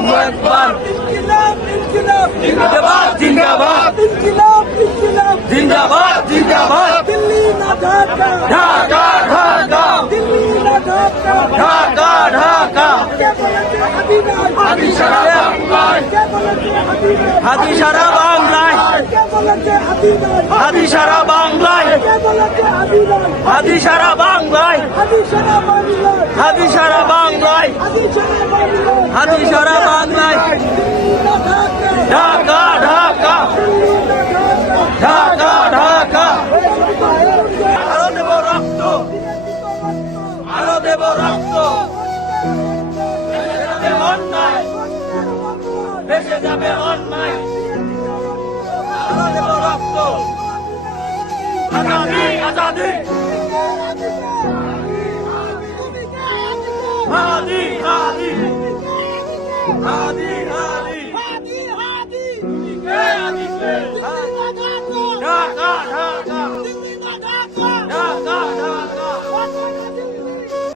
আল্লাহু আকবার। ইনকিলাব ইনকিলাব জিন্দাবাদ জিন্দাবাদ ইনকিলাব ইনকিলাব জিন্দাবাদ জিন্দাবাদ। দিল্লি না ঢাকা ঢাকা ঢাকা দিল্লি না ঢাকা ঢাকা ঢাকা। কে বলেছে হাবিব হাদি সারা বাংলায়, কে বলেছে হাবিব হাদি সারা বাংলায়, কে বলেছে হাবিব হাদি সারা বাংলায়, কে বলেছে হাবিব হাদি সারা বাংলায়, হাদি সারা বাংলা হাদি সারা বাংলায়, হাদি সারা বাংলা হাদি সারা বাংলায়। দিল্লি না ঢাকা ঢাকা ঢাকা ঢাকা ঢাকা। আরো দেব রক্ত, আরো দেব রক্ত। ভেসে যাবে অন্যায়, ভেসে যাবে অন্যায়। আরো দেব রক্ত। আজাদি আজাদি হাদি হাদি হাদি হাদি। হাদি হাদি কে আদিকে